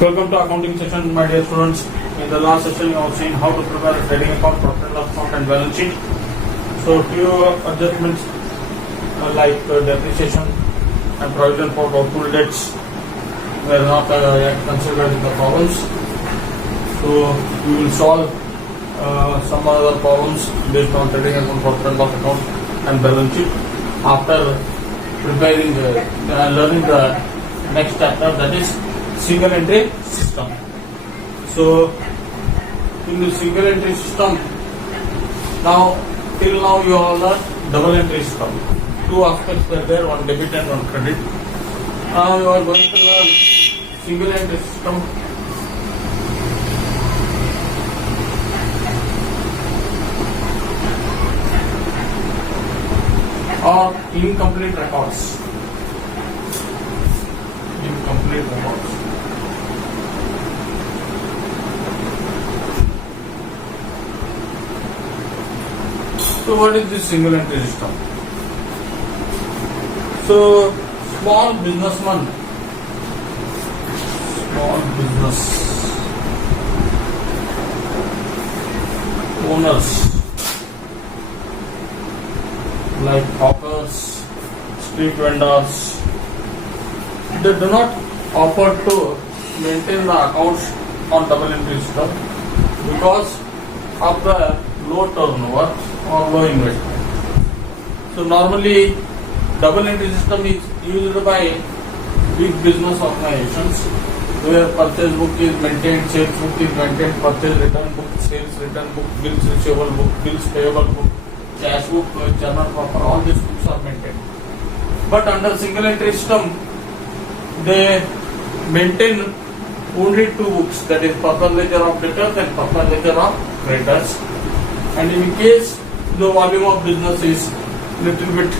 Welcome to accounting session, my dear students. In the last session, you have seen how to prepare a trading account, profit and loss account, and balance sheet. So, few adjustments like depreciation and provision for doubtful debts were not yet considered in the problems. So, we will solve some other problems based on trading account, profit and loss account, and balance sheet after preparing learning the next chapter, that is single entry system. So in the single entry system, till now you have learned double entry system. Two aspects were there, one debit and one credit. Now you are going to learn single entry system. Or incomplete records. Incomplete records. So what is this single entry system? So small businessman, small business owners like hawkers, street vendors, they do not offer to maintain the accounts on double entry system because of the low turnover or low investment. So normally double entry system is used by big business organizations where purchase book is maintained, sales book is maintained, purchase return book, sales return book, bills receivable book, bills payable book, cash book, journal proper, all these books are maintained. But under single entry system, they maintain only two books, that is personal ledger of debtors and personal ledger of creditors. And in case the volume of business is little bit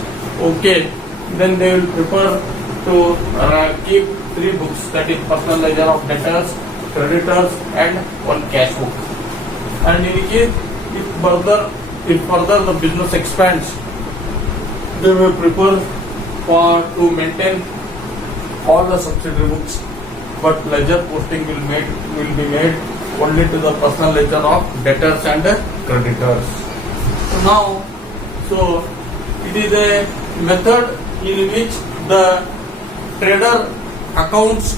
okay, then they will prefer to keep three books, that is personal ledger of debtors, creditors, and one cash book. And in case if further the business expands, they will prefer to maintain all the subsidiary books, but ledger posting will be made only to the personal ledger of debtors and creditors. So it is a method in which the trader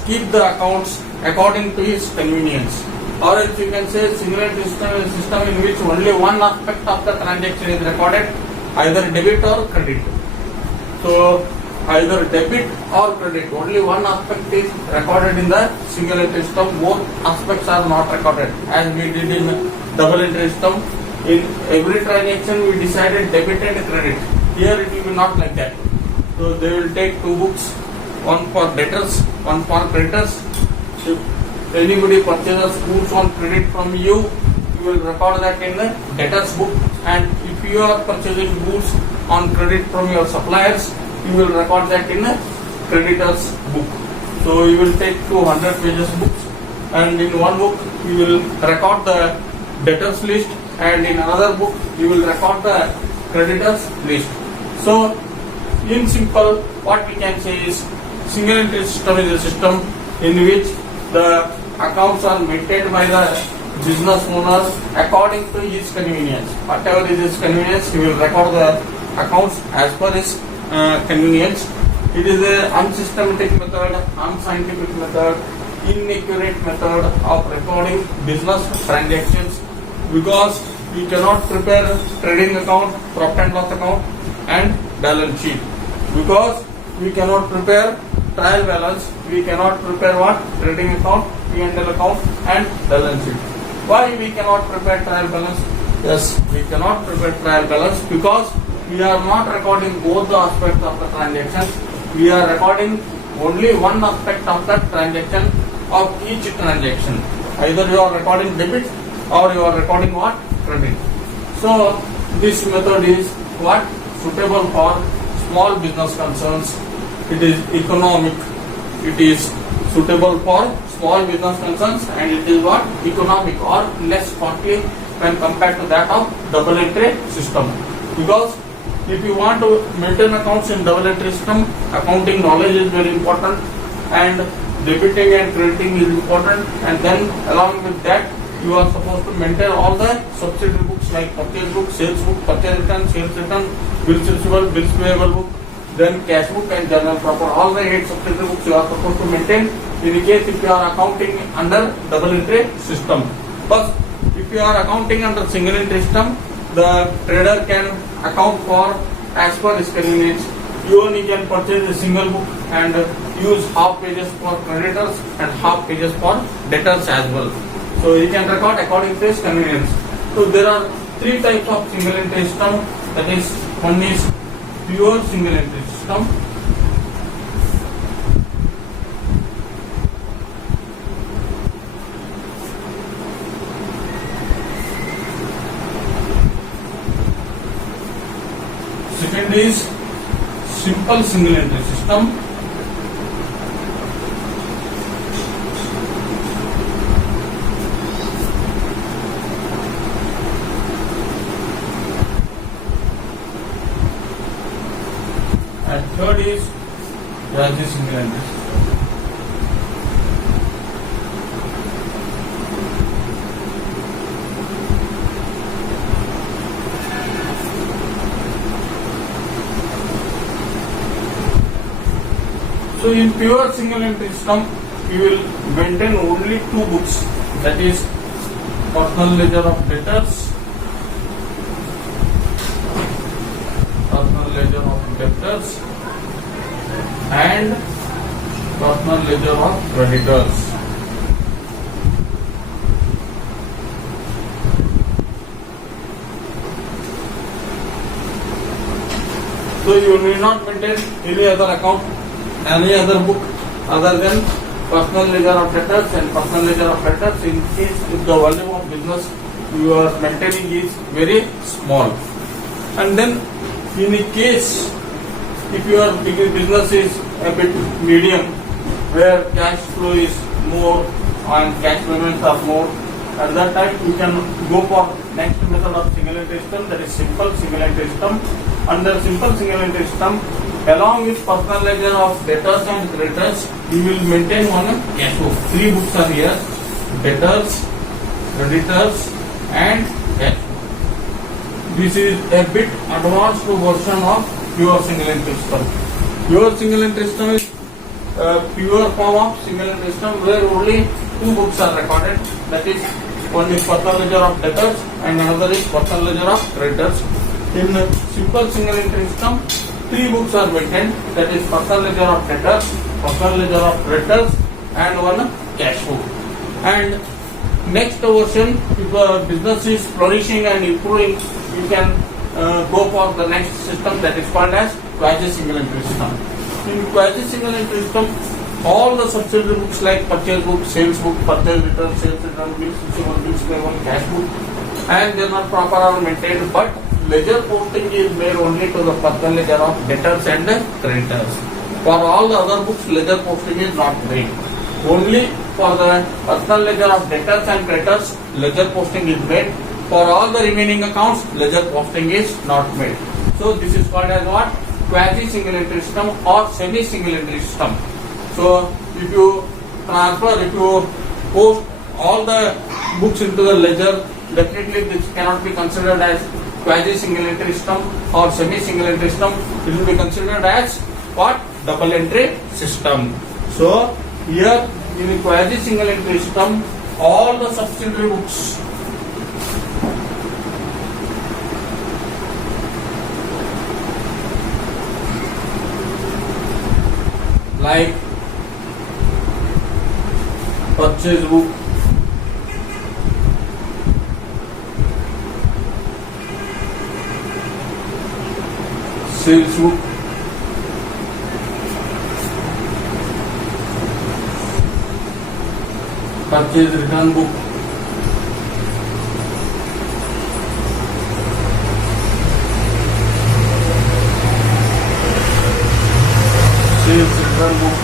keep the accounts according to his convenience. Or else you can say single entry system is a system in which only one aspect of the transaction is recorded, either debit or credit. So either debit or credit, only one aspect is recorded in the single entry system, both aspects are not recorded. As we did in double entry system, in every transaction we decided debit and credit. Here it will be not like that. So they will take two books, one for debtors, one for creditors. If anybody purchases goods on credit from you, you will record that in the debtors book, and if you are purchasing goods on credit from your suppliers, you will record that in a creditors book. So you will take 200 pages books, and in one book you will record the debtors list, and in another book you will record the creditors list. So in simple, what we can say is single entry system is a system in which the accounts are maintained by the business owner according to his convenience. Whatever is his convenience, he will record the accounts as per his convenience. It is a unsystematic method, unscientific method, inaccurate method of recording business transactions, because we cannot prepare trading account, profit and loss account, and balance sheet, because we cannot prepare trial balance, we cannot prepare what? Trading account, P&L account, and balance sheet. Why we cannot prepare trial balance? Yes, we cannot prepare trial balance because we are not recording both the aspects of the transactions. We are recording only one aspect of the transaction of each transaction. Either you are recording debit or you are recording what? Credit. So this method is what? Suitable for small business concerns. It is economic. It is suitable for small business concerns, and it is what? Economic or less costly when compared to that of double entry system. Because if you want to maintain accounts in double entry system, accounting knowledge is very important, and debiting and crediting is important, and then along with that you are supposed to maintain all the subsidiary books like purchase book, sales book, purchase return, sales return, bills receivable, bills payable book, then cash book and journal proper. All the 8 subsidiary books you are supposed to maintain in the case if you are accounting under double entry system. But if you are accounting under single entry system, the trader can account for as per his convenience. You only can purchase a single book and use half pages for creditors and half pages for debtors as well. So you can record according to his convenience. So there are 3 types of single entry system. That is, one is pure single entry system. Second is simple single entry system. And third is quasi single entry system. So in pure single entry system, you will maintain only 2 books, that is personal ledger of debtors, and personal ledger of creditors. So you need not maintain any other account, any other book other than personal ledger of debtors and personal ledger of creditors in case if the volume of business you are maintaining is very small. And then in the case if your business is a bit medium, where cash flow is more and cash payments are more, at that time you can go for next method of single entry system, that is simple single entry system. Under simple single entry system, along with personal ledger of debtors and creditors, you will maintain one cash book. 3 books are here: debtors, creditors, and cash book. This is a bit advanced version of pure single entry system. Pure single entry system is pure form of single entry system where only 2 books are recorded. That is, one is personal ledger of debtors and another is personal ledger of creditors. In simple single entry system, 3 books are maintained. That is personal ledger of debtors, personal ledger of creditors, and one cash book. And next version, if the business is flourishing and improving, you can go for the next system that is called as quasi single entry system. In quasi single entry system, all the subsidiary books like purchase book, sales book, purchase return, sales return, bills receivable, bills payable, cash book, and they are not proper are maintained, but ledger posting is made only to the personal ledger of debtors and creditors. For all the other books, ledger posting is not made. Only for the personal ledger of debtors and creditors, ledger posting is made. For all the remaining accounts, ledger posting is not made. So this is called as what? Quasi single entry system or semi single entry system. So if you transfer, if you post all the books into the ledger, definitely this cannot be considered as quasi single entry system or semi single entry system. It will be considered as what? Double entry system. So here in quasi single entry system, all the subsidiary books like purchase book, sales book, purchase return book, sales return book,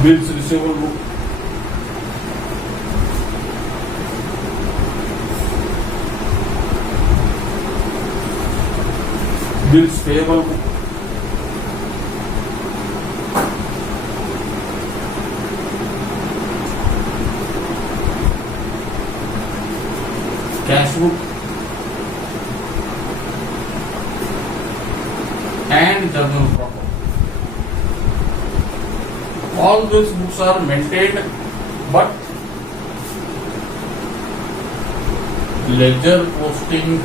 bills receivable book, Bills payable book, cash book, and journal proper. All these books are maintained, but ledger posting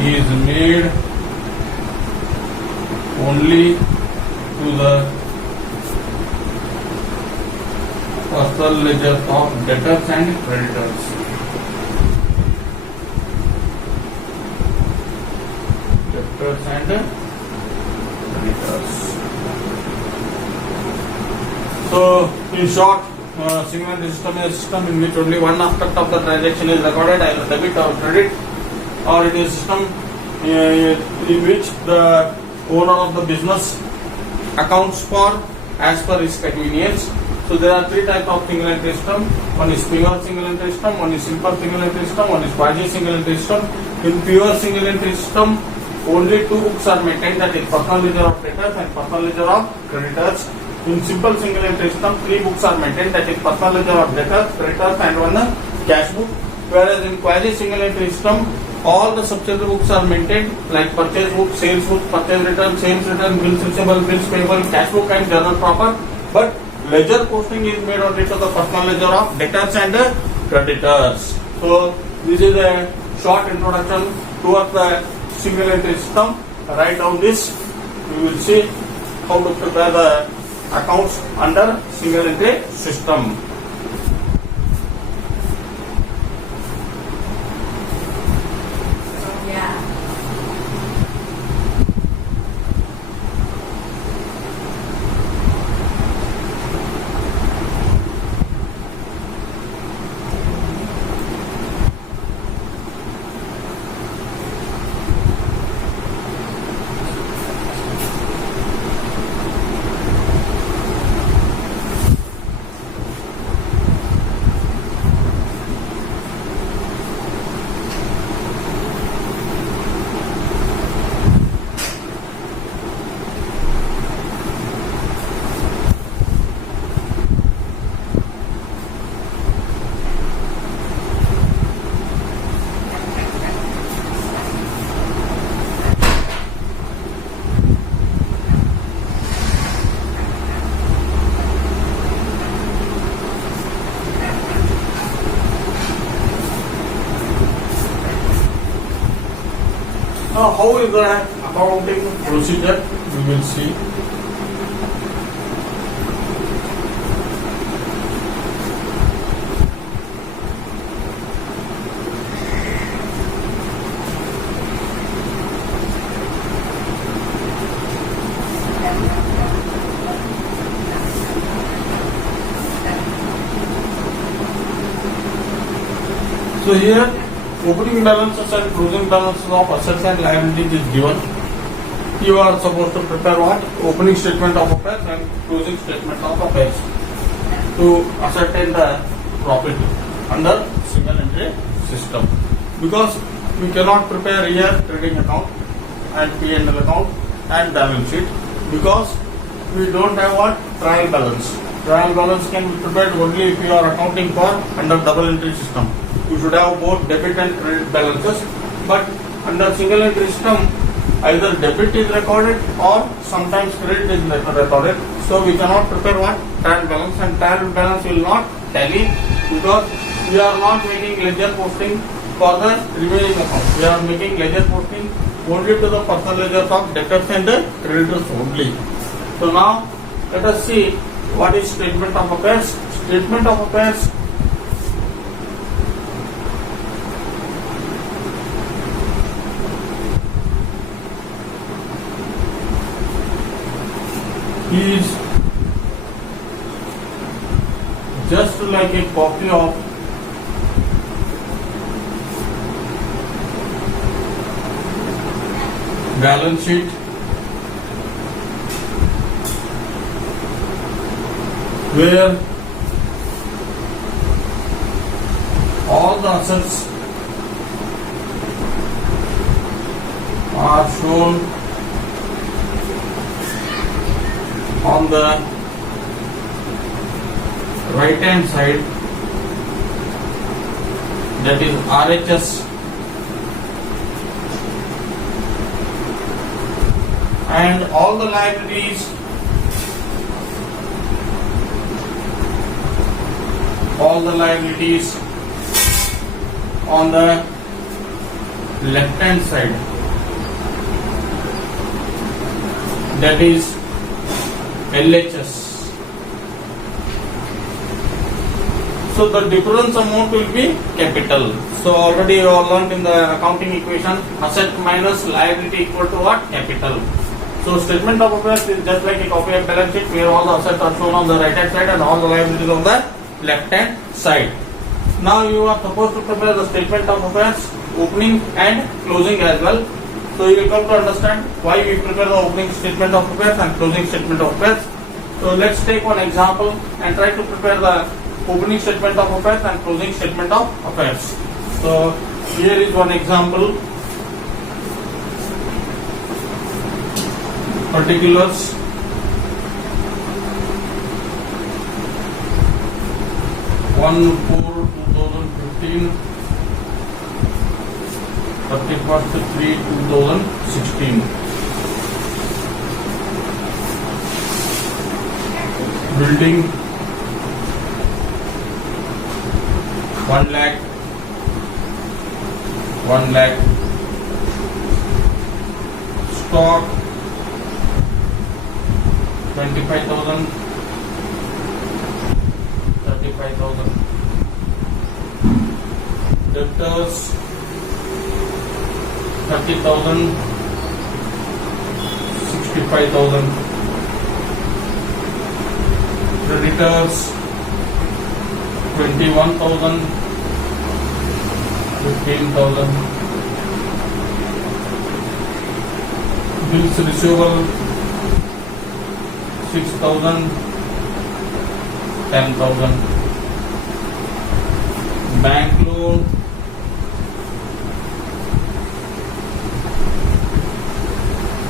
is made only to the personal ledger of debtors and creditors. Debtors and creditors. So, in short, single entry system is a system in which only one aspect of the transaction is recorded, either debit or credit, or it is a system in which the owner of the business accounts for as per his convenience. So there are three types of single entry system. One is pure single entry system, one is simple single entry system, one is quasi single entry system. In pure single entry system, only two books are maintained, that is personal ledger of debtors and personal ledger of creditors. In simple single entry system, three books are maintained, that is personal ledger of debtors, creditors and one cash book. Whereas in quasi single entry system, all the subsidiary books are maintained, like purchase book, sales book, purchase return, sales return, bills receivable, bills payable, cash book and journal proper. But ledger posting is made only to the personal ledger of debtors and creditors. So this is a short introduction towards the single entry system. Write down this. We will see how to prepare the accounts under single entry system. Now, how is the accounting procedure? We will see. So here, opening balances and closing balances of assets and liabilities is given. You are supposed to prepare what? Opening statement of affairs and closing statement of affairs to ascertain the profit under single entry system. Because we cannot prepare here trading account and P&L account and balance sheet, because we don't have what? Trial balance. Trial balance can be prepared only if you are accounting for under double entry system. You should have both debit and credit balances, but under single entry system, either debit is recorded or sometimes credit is recorded. So we cannot prepare what? Trial balance, and trial balance will not tally because we are not making ledger posting for the remaining account. We are making ledger posting only to the personal ledgers of debtors and creditors only. So now let us see what is statement of affairs. Statement of affairs is just like a copy of balance sheet, where all the assets are shown on the right hand side, that is RHS, and all the liabilities on the left hand side, that is LHS. So the difference amount will be capital. So already you all learned in the accounting equation, asset minus liability equal to what? Capital. So statement of affairs is just like a copy of balance sheet where all the assets are shown on the right hand side and all the liabilities on the left hand side. Now you are supposed to prepare the statement of affairs, opening and closing as well. So you will come to understand why we prepare the opening statement of affairs and closing statement of affairs. So let's take one example and try to prepare the opening statement of affairs and closing statement of affairs. So here is one example. Particulars. (1/4/2015), 31/3/2016. Building 1 lakh. Stock 25,000, 35,000. Debtors 30,000, 65,000. Creditors 21,000, 15,000. Bills receivable 6,000, 10,000. Bank loan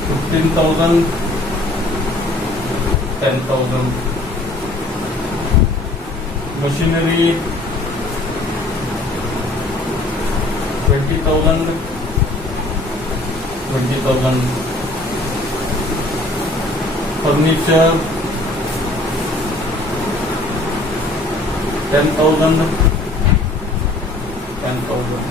15,000, 10,000. Machinery 20,000, 20,000. Furniture 10,000, 10,000.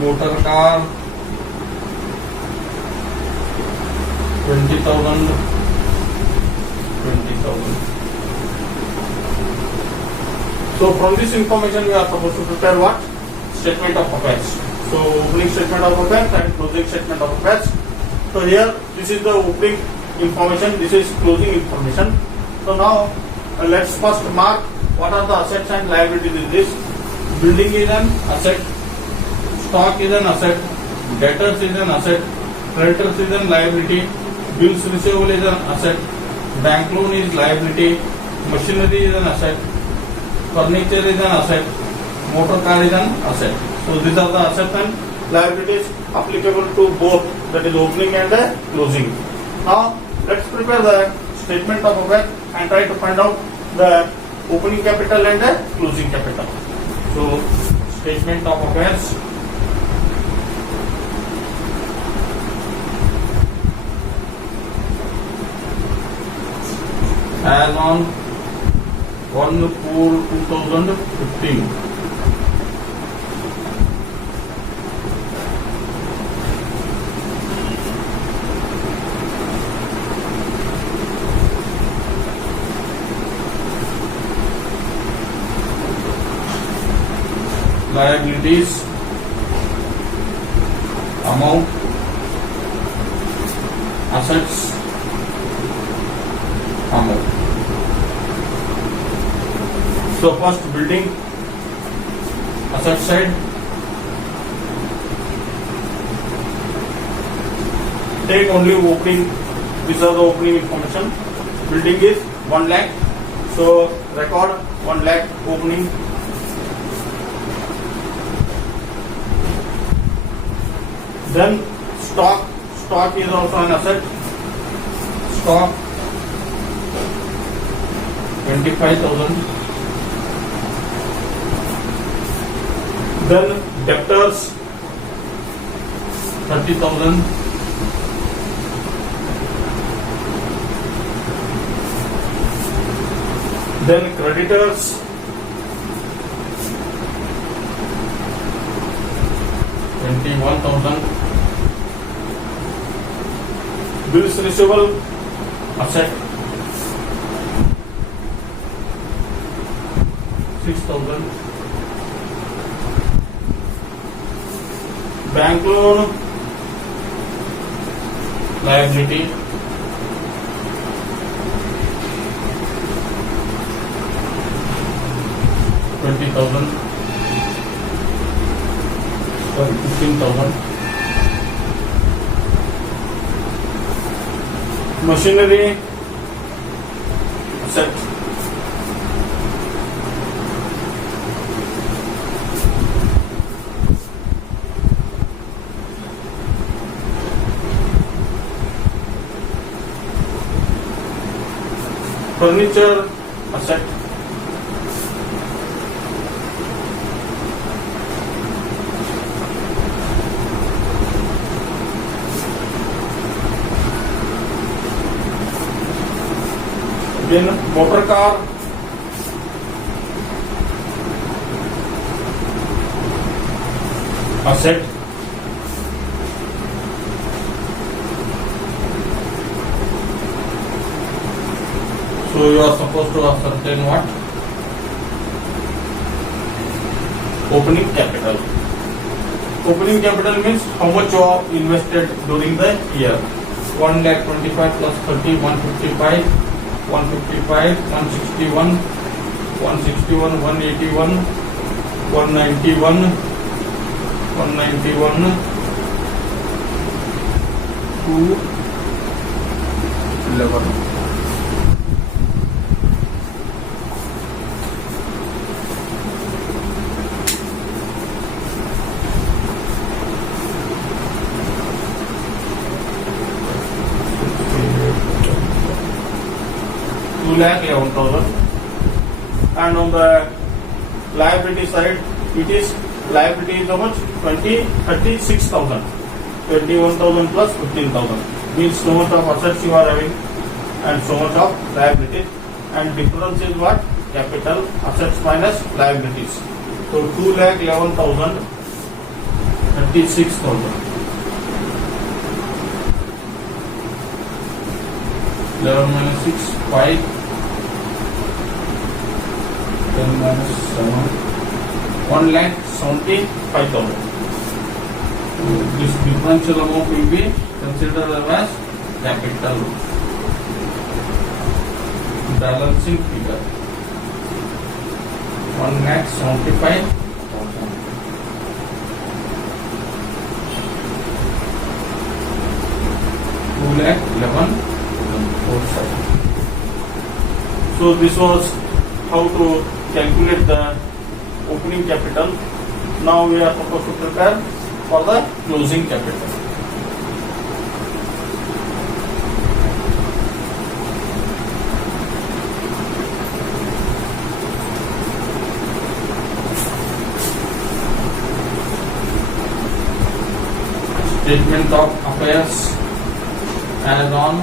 Motor car 20,000, 20,000. So from this information we are supposed to prepare what? Statement of affairs. So opening statement of affairs and closing statement of affairs. So here this is the opening information, this is closing information. So now let's first mark what are the assets and liabilities in this. Building is an asset, stock is an asset, debtors is an asset, creditors is an liability, bills receivable is an asset, bank loan is liability, machinery is an asset, furniture is an asset, motor car is an asset. So these are the assets and liabilities applicable to both, that is opening and closing. Now let's prepare the statement of affairs and try to find out the opening capital and the closing capital. So statement of affairs. As on 1/4/2015. Liabilities, amount, assets, amount. So first building, asset side. Take only opening, these are the opening information. Building is 1 lakh. So record 1 lakh opening. Then stock is also an asset. Stock 25,000. Then debtors 30,000. Then creditors 21,000. Bills receivable asset 6,000. Bank loan liability 20,000. Sorry, 15,000. Machinery asset 1,000. Furniture asset 1,000. Then motor car asset 1,000. So you are supposed to ascertain what? Opening capital. Opening capital means how much you have invested during the year. 1,25,000 plus 30, 155, 155, 161, 161, 181, 191, 191, 211. Lakh 11,000. And on the liability side, it is liability is how much? 36,000. 21,000 plus 15,000 means so much of assets you are having and so much of liability. And difference is what? Capital, assets minus liabilities. So 2,11,000, 36,000. 11 minus 6, 5. 10 minus 7, 1,75,000. This differential amount will be considered as capital. Balancing figure 1,75,000. 2,11,000. So this was how to calculate the opening capital. Now we are supposed to prepare for the closing capital. Statement of affairs as on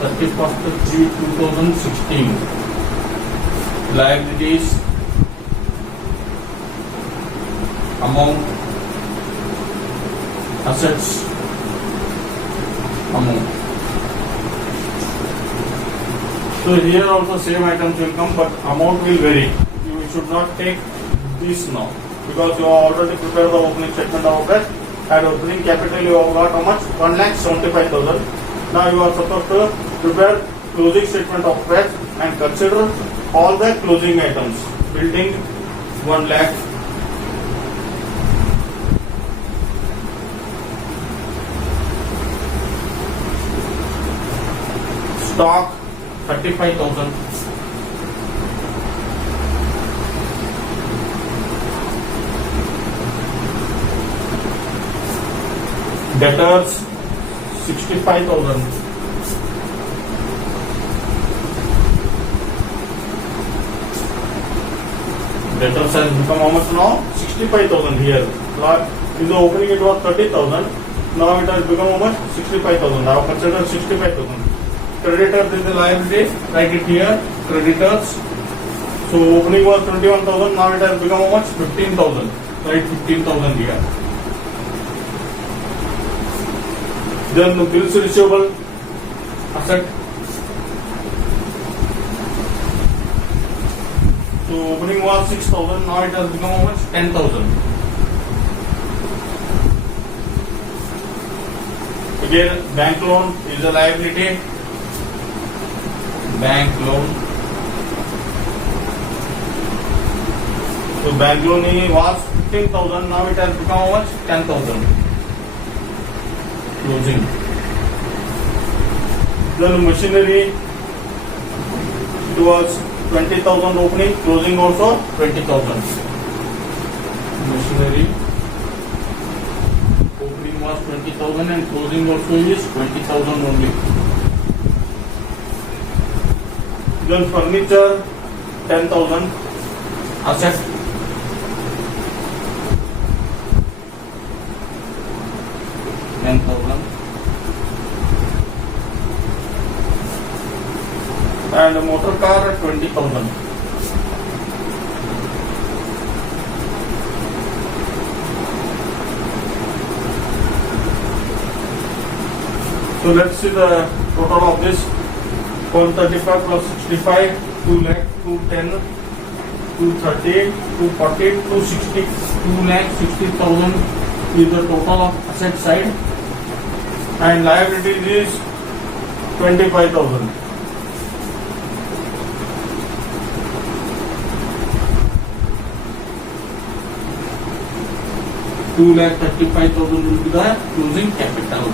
31st/3/2016. Liabilities, amount, assets, amount. So here also same items will come, but amount will vary. You should not take this now because you have already prepared the opening statement of affairs. At opening capital you have got how much? 1,75,000. Now you are supposed to prepare closing statement of affairs and consider all the closing items. Building 1 lakh, stock 35,000, Debtors 65,000. Debtors has become how much now? 65,000 here. In the opening it was 30,000. Now it has become how much? 65,000. Now consider 65,000. Creditors is the liability. Write it here. Creditors. So opening was 21,000. Now it has become how much? 15,000. Write 15,000 here. Then the bills receivable asset. So opening was 6,000. Now it has become how much? 10,000. Again, bank loan is a liability. Bank loan. So bank loan was 15,000. Now it has become how much? 10,000. Closing. Then machinery. It was 20,000 opening. Closing also 20,000. Machinery. Opening was 20,000 and closing also is 20,000 only. Then furniture 10,000. Asset. And a motor car at 20,000. So let's see the total of this. 135 plus 65, 2 lakh, 210, 230, 240, 260, 2 lakh 60,000 is the total of asset side, and liabilities is 25,000. $2,35,000 will be the closing capital.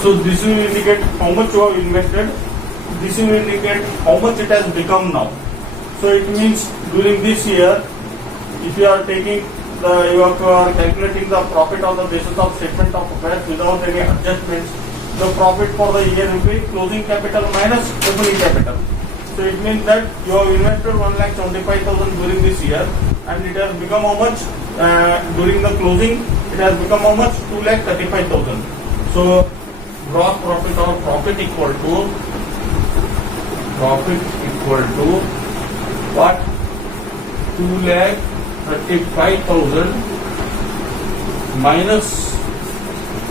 So this will indicate how much you have invested. This will indicate how much it has become now. So it means during this year, if you are taking you are calculating the profit on the basis of statement of affairs without any adjustments, the profit for the year will be closing capital minus opening capital. So it means that you have invested 1,75,000 during this year, and it has become how much during the closing? It has become how much? 2,35,000. So gross profit or profit equal to what? 2,35,000 minus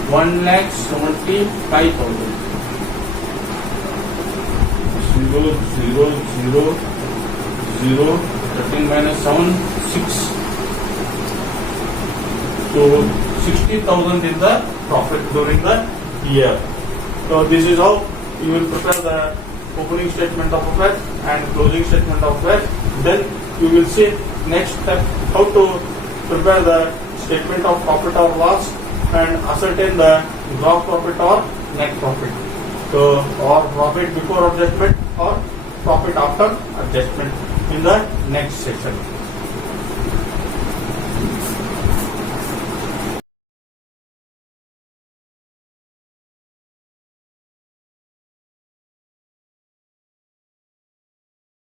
1,75,000. 0, 0, 0, 0, 13 minus 7, 6. So 60,000 is the profit during the year. So this is how you will prepare the opening statement of affairs and closing statement of affairs. Then you will see next step how to prepare the statement of profit or loss and ascertain the gross profit or net profit. So, or profit before adjustment or profit after adjustment in the next session.